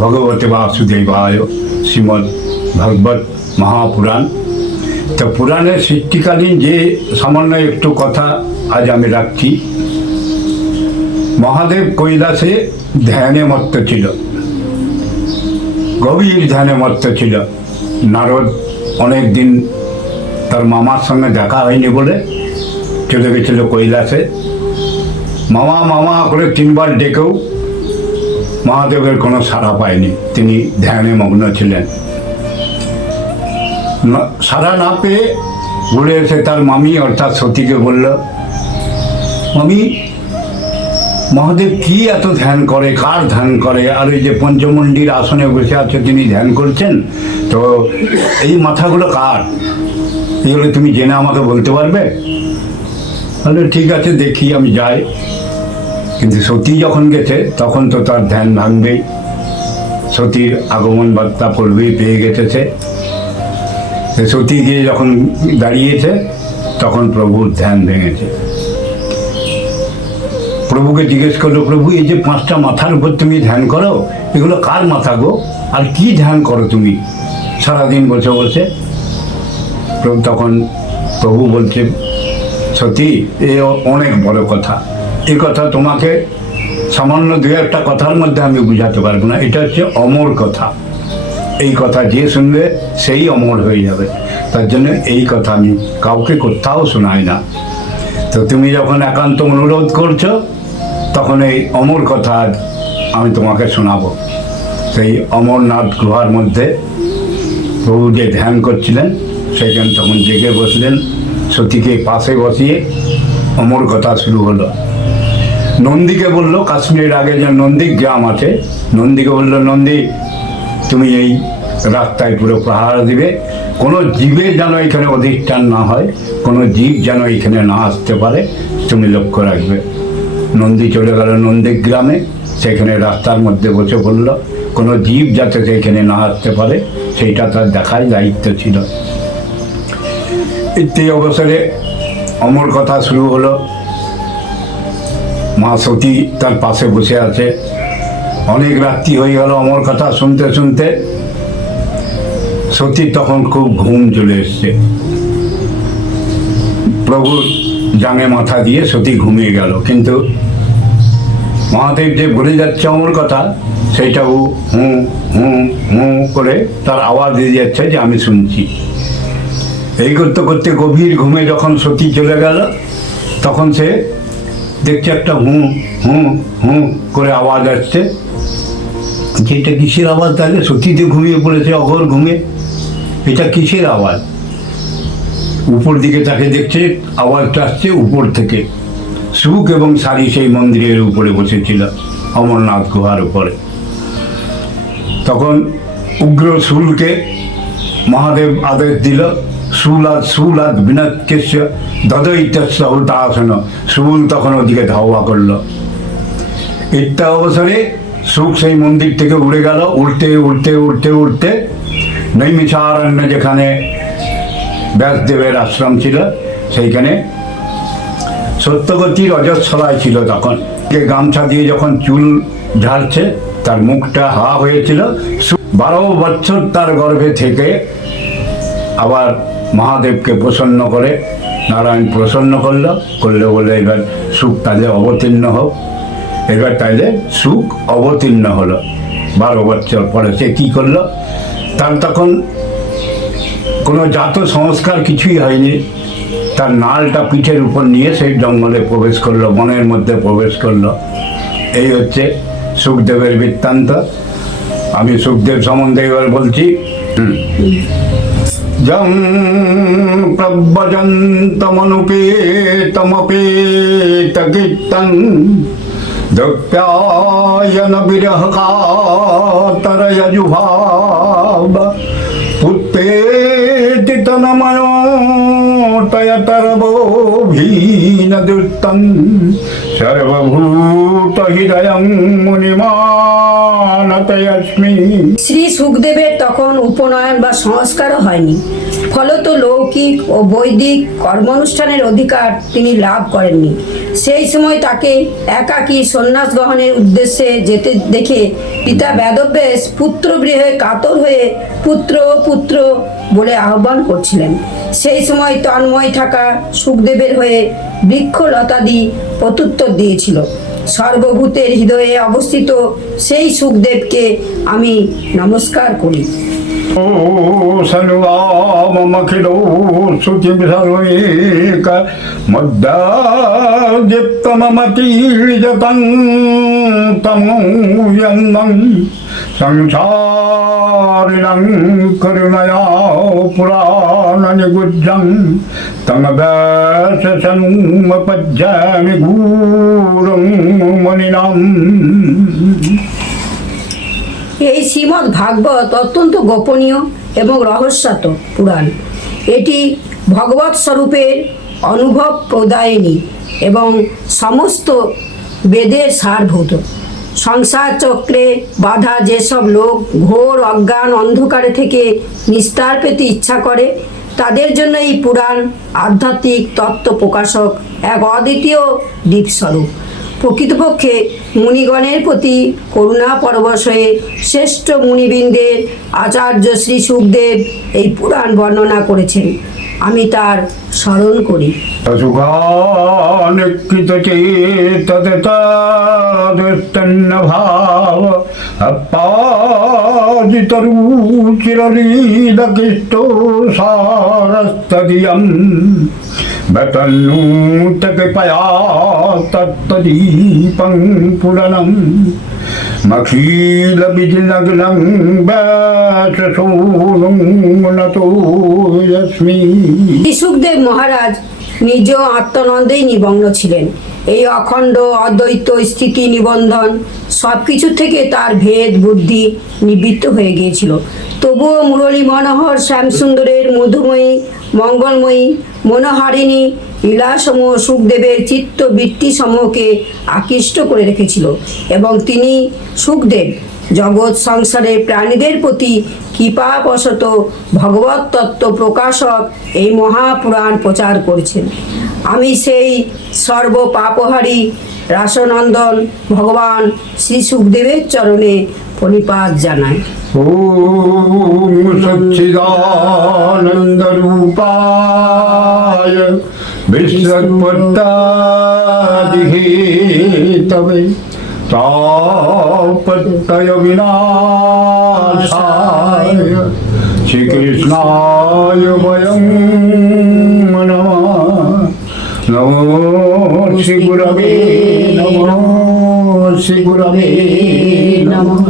ভগবতে বাসুদেবায়। শ্রীমদ্ ভাগবত মহাপুরাণ। তো পুরাণের সৃষ্টিকালীন যে সামান্য একটু কথা আজ আমি রাখছি। মহাদেব কৈলাসে ধ্যানে মত্ত ছিল, গভীর ধ্যানে মত্ত ছিল। নারদ অনেক দিন তার মামার সঙ্গে দেখা হয়নি বলে চলে গেছিল কৈলাসে। মামা মামা করে 3 বার ডেকেও মহাদেবের কোনো সাড়া পায়নি, তিনি ধ্যানে মগ্ন ছিলেন। সাড়া না পেয়ে ঘুরে এসে তার মামি অর্থাৎ সতীকে বলল, মামি, মহাদেব কি এত ধ্যান করে, কার ধ্যান করে? আর ওই যে পঞ্চমুণ্ডির আসনে বসে আছে তিনি ধ্যান করছেন, তো এই মাথাগুলো কার? এগুলো তুমি জেনে আমাকে বলতে পারবে? তাহলে ঠিক আছে, দেখি, আমি যাই। কিন্তু সতী যখন গেছে তখন তো তার ধ্যান ভাঙবেই। সতীর আগমন বার্তা পূর্বেই পেয়ে গেছে। সতী গিয়ে যখন দাঁড়িয়েছে তখন প্রভুর ধ্যান ভেঙেছে। প্রভুকে জিজ্ঞেস করলো, প্রভু, এই যে 5টা মাথার উপর তুমি ধ্যান করো, এগুলো কার মাথা গো? আর কি ধ্যান করো তুমি সারাদিন বসে বসে? তখন প্রভু বলছে, সতী, এ অনেক বড় কথা, এই কথা তোমাকে সামান্য 2-1টা কথার মধ্যে আমি বুঝাতে পারবো না। এটা হচ্ছে অমর কথা। এই কথা যে শুনবে সেই অমর হয়ে যাবে। তার জন্য এই কথা আমি কাউকে কোথাও শোনাই না। তো তুমি যখন একান্ত অনুরোধ করছো, তখন এই অমর কথা আমি তোমাকে শোনাবো। সেই অমরনাথ গুহার মধ্যে প্রভু যে ধ্যান করছিলেন, সেখানে তখন জেগে বসলেন। সতীকে পাশে বসিয়ে অমর কথা শুরু হলো। নন্দীকে বলল, কাশ্মীরের আগে যে নন্দী গ্রাম আছে, নন্দীকে বলল, নন্দী, তুমি এই রাস্তায় পুরো পাহারা দিবে, কোনো জীবের যেন এখানে অধিষ্ঠান না হয়, কোনো জীব যেন এখানে না আসতে পারে, তুমি লক্ষ্য রাখবে। নন্দী চলে গেল নন্দী গ্রামে, সেখানে রাস্তার মধ্যে বসে পড়ল। কোনো জীব যাতে সেখানে না আসতে পারে সেইটা তার দেখার দায়িত্ব ছিল। এই অবসরে অমর কথা শুরু হলো। মা সতী তার পাশে বসে আছে। অনেক রাত্রি হয়ে গেল অমর কথা শুনতে শুনতে। সতীর তখন খুব ঘুম চলে এসছে। প্রভুর জাঙে মাথা দিয়ে সতী ঘুমিয়ে গেল। কিন্তু মহাদেব যে বলে যাচ্ছে অমর কথা, সেইটাও হু হু হু করে তার আওয়াজ দিয়ে যাচ্ছে যে আমি শুনছি। এই করতে করতে গভীর ঘুমে যখন সতী চলে গেল, তখন সে দেখছে একটা হু হু হু করে আওয়াজ আসছে। এটা কিসের আওয়াজ? তাহলে সতীতে ঘুমিয়ে পড়েছে অঘোর ঘুমে, এটা কিসের আওয়াজ? উপর দিকে তাকে দেখছে, আওয়াজটা আসছে উপর থেকে। সুখ এবং সারি সেই মন্দিরের উপরে বসেছিল, অমরনাথ গুহার উপরে। তখন উগ্র শুলকে মহাদেব আদেশ দিল, শুলাদ বিনাকেশ্য দদৈত্যস্য হুতাসন। শুল তখন ওদিকে ধাওয়া করলো। ইত্যা অবসরে সুখ সেই মন্দির থেকে উড়ে গেল। উড়তে উড়তে উড়তে উড়তে নৈমিষারণ্য, যেখানে ব্যাসদেবের আশ্রম ছিল, সেইখানে সত্যবতীর অজস্বলায় ছিল। তখন গামছা দিয়ে যখন চুল ঝাড়ছে, তার মুখটা হা হয়েছিল। 12 বছর তার গর্ভে থেকে আবার মহাদেবকে প্রসন্ন করে নারায়ণ প্রসন্ন করলে বলে এবার সুখ তাহলে অবতীর্ণ হোক। এবার তাইলে সুখ অবতীর্ণ হলো। 12 বছর পরে সে কী করলো? তার তখন কোনো জাত সংস্কার কিছুই হয়নি। তার নালটা পিঠের উপর নিয়ে সেই জঙ্গলে প্রবেশ করলো, বনের মধ্যে প্রবেশ করলো। এই হচ্ছে সুখদেবের বৃত্তান্ত। আমি সুখদেব সম্বন্ধে এবার বলছি। যং প্রব্রজন্তমনুপেতমপেত কীর্তন দপ্যায়ন বিরহ কাতরয়জুভাব পুত্রেতি তনময় তয়তর্বভীন দুর্তং সর্বভূত হৃদয়ং মুনিমানতয়স্মি। শ্রী সুখদেবের তখন উপনয়ন বা সংস্কারও হয়নি। ফলত লৌকিক ও বৈদিক কর্মানুষ্ঠানের অধিকার তিনি লাভ করেননি। সেই সময় তাকে একাকী সন্ন্যাস গ্রহণের উদ্দেশ্যে যেতে দেখে পিতা বেদব্যাস পুত্র গৃহে কাতর হয়ে পুত্র পুত্র বলে আহ্বান করছিলেন। সেই সময় তন্ময় থাকা সুখদেবের হয়ে বৃক্ষলতাদি প্রত্যুত্তর দিয়েছিল। সর্বভূতের হৃদয়ে অবস্থিত সেই সুখদেবকে আমি নমস্কার করি। ও সর্বামখিলো শুচি সর্বৈক মদ্যাদীপ্তমতীর্যতং তমোয়ন্দং সংসারিণং করুণয়া পুরাণনিগুজ্জং তমব্যাসসনুমপজ্যামি গুরুং মুনিনাম। এই শ্রীমদ্ ভাগবত অত্যন্ত গোপনীয় এবং রহস্যাত পুরাণ। এটি ভগবৎ স্বরূপের অনুভব প্রদায়িনী এবং সমস্ত বেদের সারভূত। সংসার চক্রে বাধা যেসব লোক ঘোর অজ্ঞান অন্ধকারে থেকে নিস্তার পেতে ইচ্ছা করে, তাদের জন্য এই পুরাণ আধ্যাত্মিক তত্ত্ব প্রকাশক এক অদ্বিতীয় দ্বীপস্বরূপ। প্রকৃতপক্ষে মুনিগণের প্রতি করুণা পরবশ হয়ে শ্রেষ্ঠ মুনিবৃন্দের আচার্য শ্রী সুখদেব এই পুরাণ বর্ণনা করেছেন। আমি তার স্মরণ করি। বতন্নূতকৃপয়া তত্ত্বদীপং পুরাণং মখীল বিজনগ্नं ব্যাসসূনুং নতোऽস্মি। শ্রী সুখদেব মহারাজ নিজ আত্মানন্দেই নিমগ্ন ছিলেন। এই অখণ্ড অদ্বৈত স্থিতি নিবন্ধন সব কিছু থেকে তার ভেদ বুদ্ধি নিবৃত্ত হয়ে গিয়েছিল। তবুও মুরলী মনোহর শ্যামসুন্দরের মধুময়ী মঙ্গলময়ী মনোহারিণী লীলাসমূহ সুখদেবের চিত্তবৃত্তি সমূহকে আকৃষ্ট করে রেখেছিল এবং তিনি সুখদেব জগৎ সংসারের প্রাণীদের প্রতি কৃপাবশত ভগবত তত্ত্ব প্রকাশক এই মহাপুরাণ প্রচার করেছেন। আমি সেই সর্বপাপহারী রাসনন্দন ভগবান শ্রী সুখদেবের চরণে প্রণিপাত জানাই। ওম সচ্চিদানন্দ রূপায় বিশ্বোৎপত্তিহেতবে তাপত্রয় বিনাশায় শ্রীকৃষ্ণায় বয়ং নমঃ। নমো শ্রী গুরবে নমঃ, শ্রী গুরবে নমঃ।